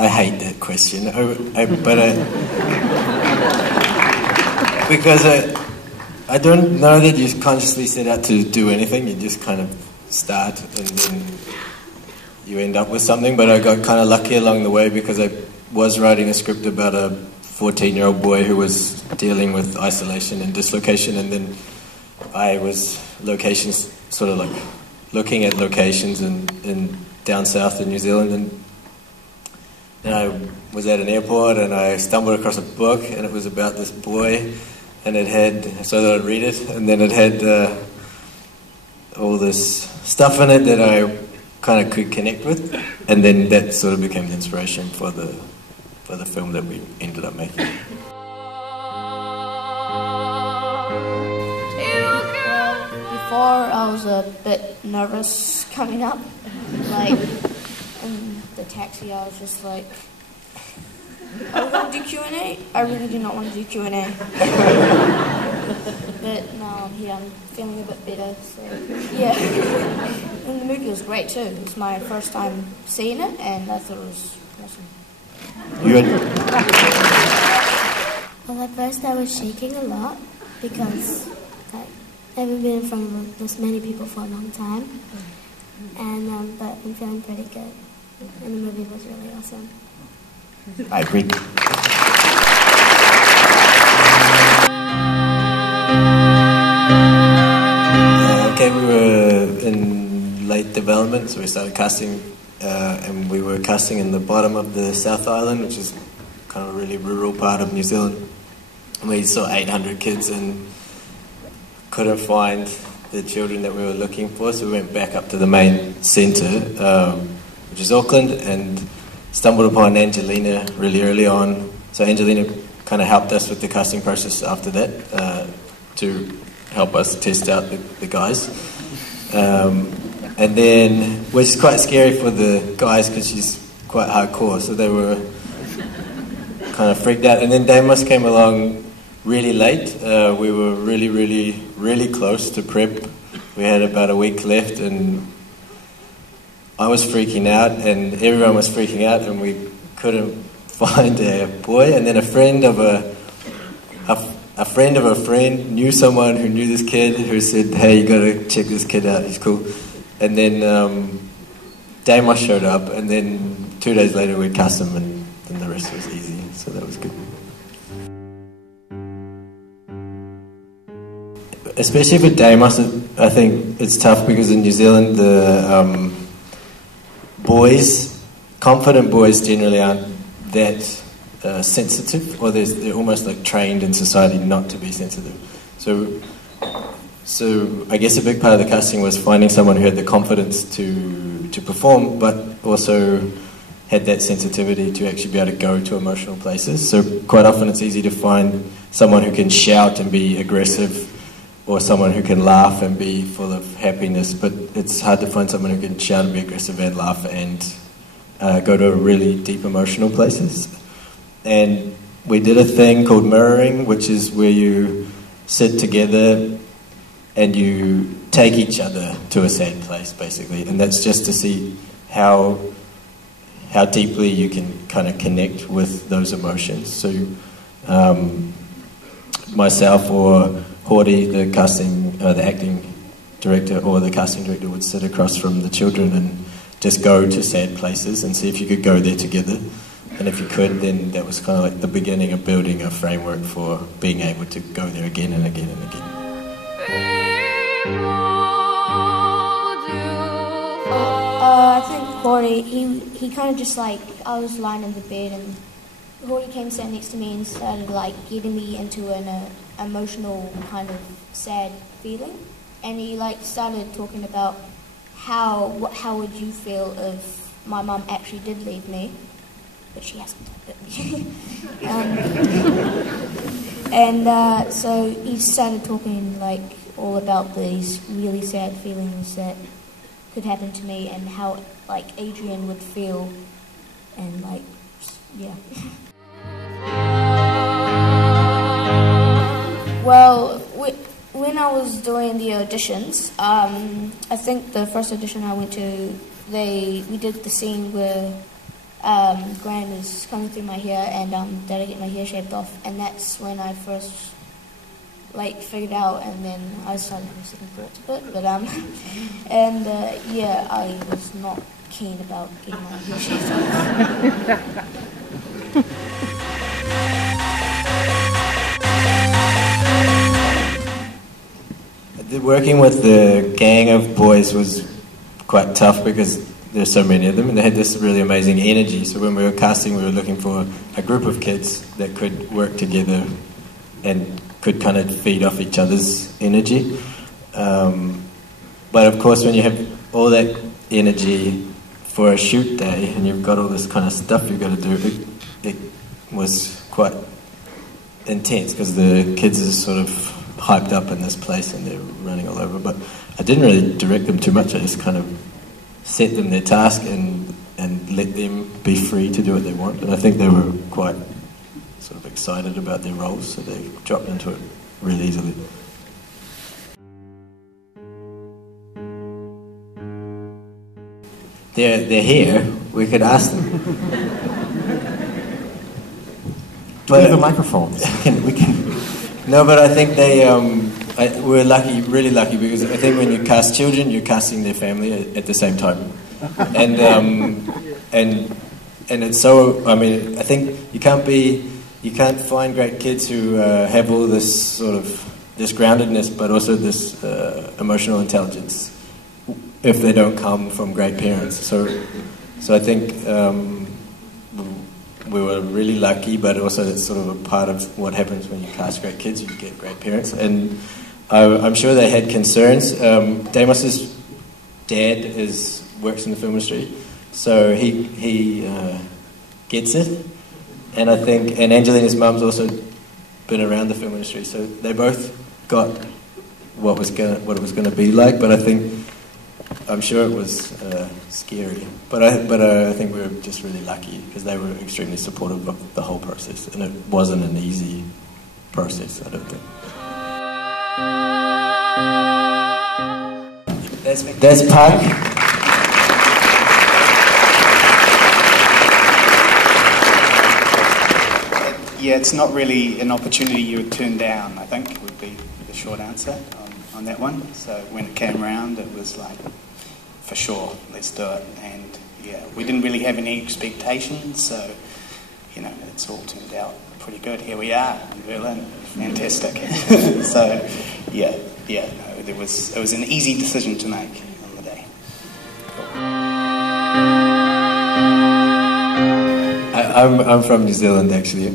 I hate that question. Because I don't know that you consciously set out to do anything. You just kind of start and then you end up with something. But I got kind of lucky along the way because I was writing a script about a 14-year-old boy who was dealing with isolation and dislocation, and then I was sort of like looking at locations in down south in New Zealand, and I was at an airport and I stumbled across a book, and it was about this boy, and it had, so that I'd read it, and then it had all this stuff in it that I kind of could connect with, and then that sort of became the inspiration for the film that we ended up making. Before, I was a bit nervous coming up. Like, in the taxi, I was just like, are we going to do Q&A? I really do not want to do Q&A. But now I'm here, I'm feeling a bit better, so yeah. And the movie was great too. It was my first time seeing it, and I thought it was awesome. Well, at first I was shaking a lot because I haven't been in front of this many people for a long time, and but I'm feeling pretty good, and the movie was really awesome. I agree. Okay, we were in late development, so we started casting, and we were casting in the bottom of the South Island, which is kind of a really rural part of New Zealand. And we saw 800 kids and couldn't find the children that we were looking for, so we went back up to the main centre, which is Auckland, and stumbled upon Angelina really early on. So Angelina kind of helped us with the casting process after that, to help us test out the guys. And then, which is quite scary for the guys because she's quite hardcore, so they were kind of freaked out. And then Damos came along really late. We were really close to prep. We had about a week left, and I was freaking out, and everyone was freaking out, and we couldn't find a boy. And then a friend of a friend knew someone who knew this kid, who said, "Hey, you gotta check this kid out. He's cool." And then Damos showed up, and then 2 days later we cast him, and then the rest was easy. So that was good. Especially for Damos, I think it's tough because in New Zealand the confident boys generally aren't that sensitive, or they're almost like trained in society not to be sensitive. So I guess a big part of the casting was finding someone who had the confidence to perform, but also had that sensitivity to actually be able to go to emotional places. So quite often it's easy to find someone who can shout and be aggressive, or someone who can laugh and be full of happiness, but it's hard to find someone who can shout and be aggressive and laugh and go to really deep emotional places. And we did a thing called mirroring, which is where you sit together and you take each other to a sad place, basically. And that's just to see how deeply you can kind of connect with those emotions. So myself or Hori, the acting director, or the casting director would sit across from the children and just go to sad places and see if you could go there together. And if you could, then that was kind of like the beginning of building a framework for being able to go there again and again and again. I think Hori, he kind of just like, I was lying in the bed and Hori came sat next to me and started like getting me into an emotional kind of sad feeling, and he like started talking about how would you feel if my mum actually did leave me, but she hasn't. So he started talking like all about these really sad feelings that could happen to me and how like Adrian would feel, and like yeah. Well, when I was doing the auditions, I think the first audition I went to, we did the scene where Gran was coming through my hair, and Dad get my hair shaved off, and that's when I first figured out, and then I started having second thoughts a bit, but yeah, I was not keen about getting my hair shaved off. Working with the gang of boys was quite tough because there's so many of them, and they had this really amazing energy. So when we were casting, we were looking for a group of kids that could work together and could kind of feed off each other's energy. But of course, when you have all that energy for a shoot day and you've got all this kind of stuff you've got to do, it was quite intense because the kids are sort of hyped up in this place and they're running all over. But I didn't really direct them too much. I just kind of set them their task and let them be free to do what they want. And I think they were quite sort of excited about their roles, so they dropped into it really easily. They're here. We could ask them. Do we have the microphones? We can. No, but I think we're lucky, really lucky, because I think when you cast children, you're casting their family at the same time, and it's so. I mean, I think you can't find great kids who have all this sort of this groundedness, but also this emotional intelligence, if they don't come from great parents. So I think we were really lucky, but also it's sort of a part of what happens when you cast great kids. You get great parents, and I'm sure they had concerns. Damos's dad works in the film industry, so he gets it, and I think, and Angelina's mum's also been around the film industry, so they both got what it was going to be like. But I'm sure it was scary, but I think we were just really lucky because they were extremely supportive of the whole process, and it wasn't an easy process, I don't think. That's Pug. Yeah, it's not really an opportunity you would turn down, I think, would be the short answer on that one. So when it came around, it was like, for sure, let's do it. And yeah, we didn't really have any expectations, so, it's all turned out pretty good. Here we are in Berlin, fantastic. So, no, it was an easy decision to make on the day. I'm from New Zealand, actually,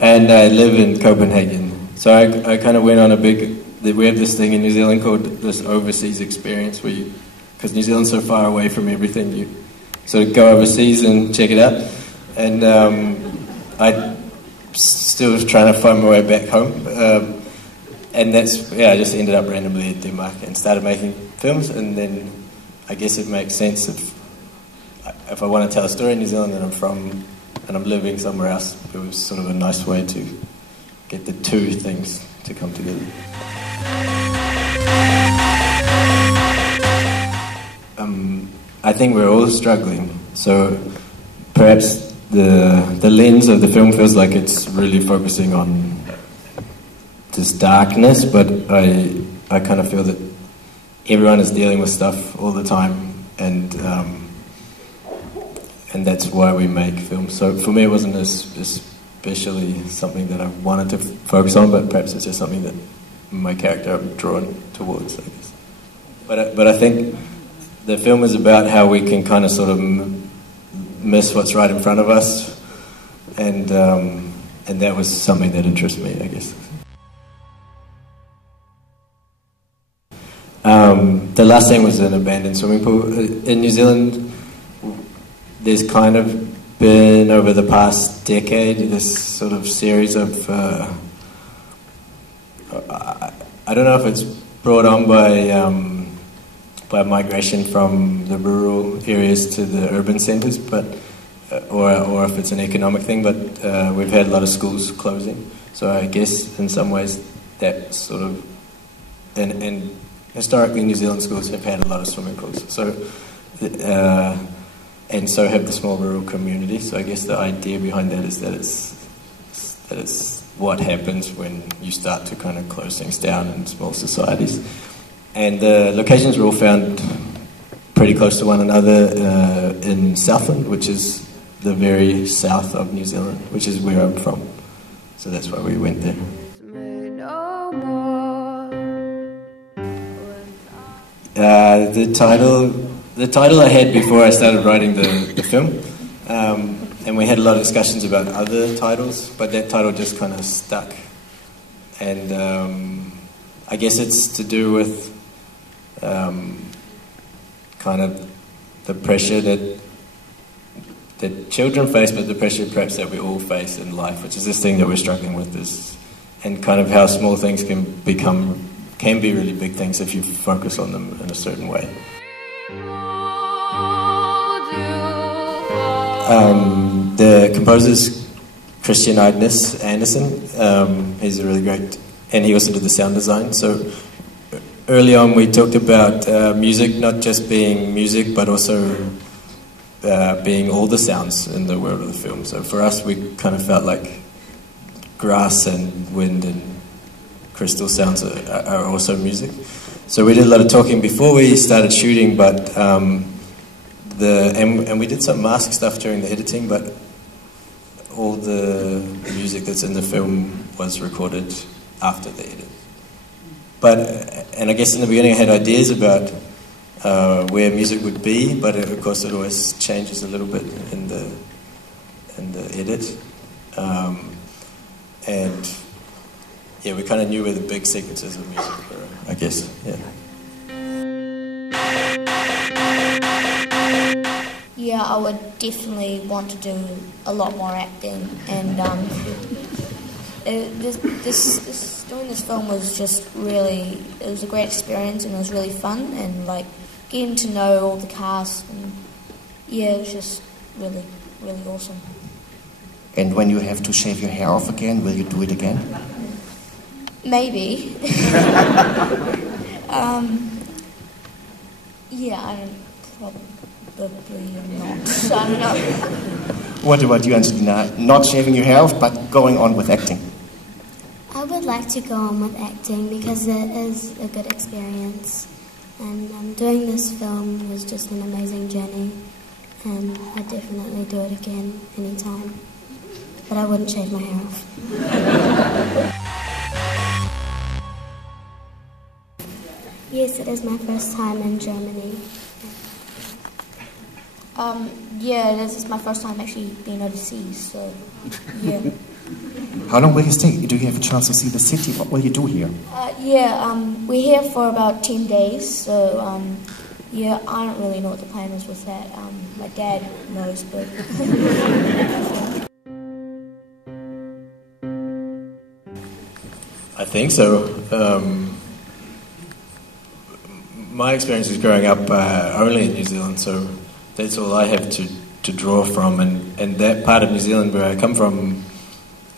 and I live in Copenhagen. So I kind of went on we have this thing in New Zealand called this overseas experience where because New Zealand's so far away from everything, you sort of go overseas and check it out. And I still was trying to find my way back home. And I just ended up randomly in Denmark and started making films. And then I guess it makes sense if I want to tell a story in New Zealand that I'm from and I'm living somewhere else. It was sort of a nice way to get the two things to come together. I think we're all struggling. So perhaps the lens of the film feels like it's really focusing on this darkness, but I kind of feel that everyone is dealing with stuff all the time, and that's why we make films. So for me, it wasn't especially something that I wanted to focus on, but perhaps it's just something that my character I'm drawn towards, I guess. But I think the film is about how we can kind of sort of miss what's right in front of us, and that was something that interests me, I guess. The last scene was an abandoned swimming pool. In New Zealand, there's kind of been, over the past decade, this sort of series of... I don't know if it's brought on by migration from the rural areas to the urban centres, but or if it's an economic thing, but we've had a lot of schools closing. So I guess in some ways that sort of... And historically New Zealand schools have had a lot of swimming pools. So... and so have the small rural community. So I guess the idea behind that is that it's what happens when you start to kind of close things down in small societies. And the locations were all found pretty close to one another in Southland, which is the very south of New Zealand, which is where I'm from. So that's why we went there. The title I had before I started writing the film, and we had a lot of discussions about other titles, but that title just kind of stuck. And I guess it's to do with kind of the pressure that children face, but the pressure perhaps that we all face in life, which is this thing that we're struggling with, and kind of how small things can be really big things if you focus on them in a certain way. The composer's Christian Andersen. He's a really great, and he also did the sound design. So early on we talked about music not just being music, but also being all the sounds in the world of the film. So for us, we kind of felt like grass and wind and crystal sounds are also music. So we did a lot of talking before we started shooting, but and we did some mask stuff during the editing, but all the music that's in the film was recorded after the edit. And I guess in the beginning I had ideas about where music would be, but of course it always changes a little bit in the edit. And yeah, we kind of knew where the big sequences of music were, I guess. Yeah. Yeah, I would definitely want to do a lot more acting, and doing this film was just really, it was a great experience, and it was really fun, and like getting to know all the cast, and yeah, it was just really, really awesome. And when you have to shave your hair off again, will you do it again? Maybe. Yeah, I don't, probably not. I don't know. What about you, Angelina? Not shaving your hair off, but going on with acting? I would like to go on with acting because it is a good experience. And doing this film was just an amazing journey. And I'd definitely do it again anytime. But I wouldn't shave my hair off. Yes, it is my first time in Germany. Yeah, this is my first time actually being overseas, so yeah. How long will you stay? Do you have a chance to see the city? What will you do here? We're here for about 10 days, so yeah, I don't really know what the plan is with that. My dad knows, but... I think so. My experience is growing up only in New Zealand, so that's all I have to draw from, and that part of New Zealand where I come from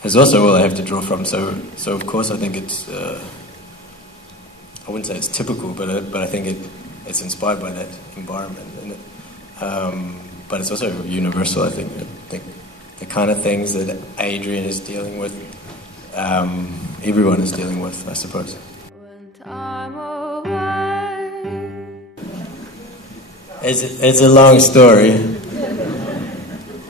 is also all I have to draw from. So of course I think it's I wouldn't say it's typical, but I think it's inspired by that environment, but it's also universal. I think the kind of things that Adrian is dealing with, everyone is dealing with, I suppose. It's a long story.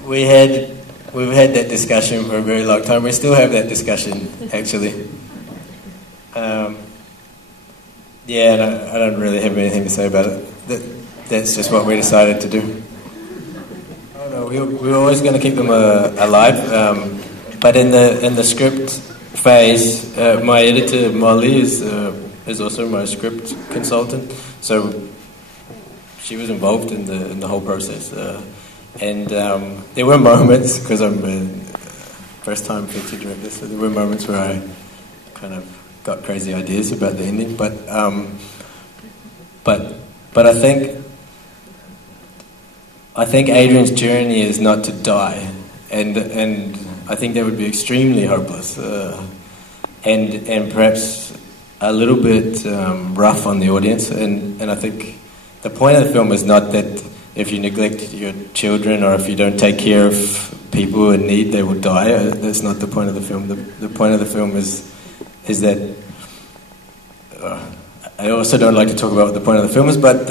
We've had that discussion for a very long time. We still have that discussion, actually. Yeah, I don't really have anything to say about it. That's just what we decided to do. Oh no, we were always going to keep them alive, but in the script phase, my editor Molly is also my script consultant, so she was involved in the whole process, and there were moments, because I'm a first-time picture director, so there were moments where I kind of got crazy ideas about the ending, but I think Adrian's journey is not to die, and I think that would be extremely hopeless, and perhaps a little bit rough on the audience, and I think the point of the film is not that if you neglect your children or if you don't take care of people in need, they will die. That's not the point of the film. The point of the film is that I also don't like to talk about what the point of the film is, but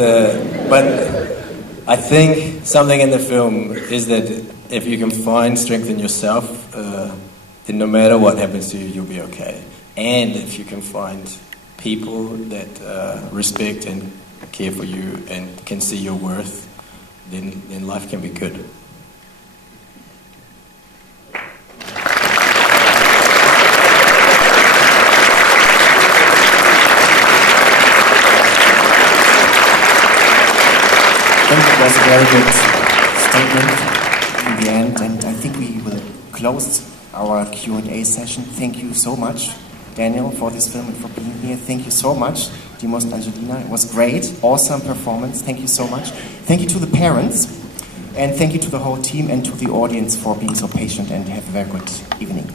I think something in the film is that if you can find strength in yourself, then no matter what happens to you, you'll be okay. And if you can find people that respect and care for you and can see your worth, then life can be good. I think it was a very good statement in the end, and I think we will close our Q&A session. Thank you so much, Daniel, for this film and for being here. Thank you so much, Dimos and Angelina. It was great, awesome performance. Thank you so much. Thank you to the parents, and thank you to the whole team and to the audience for being so patient, and have a very good evening.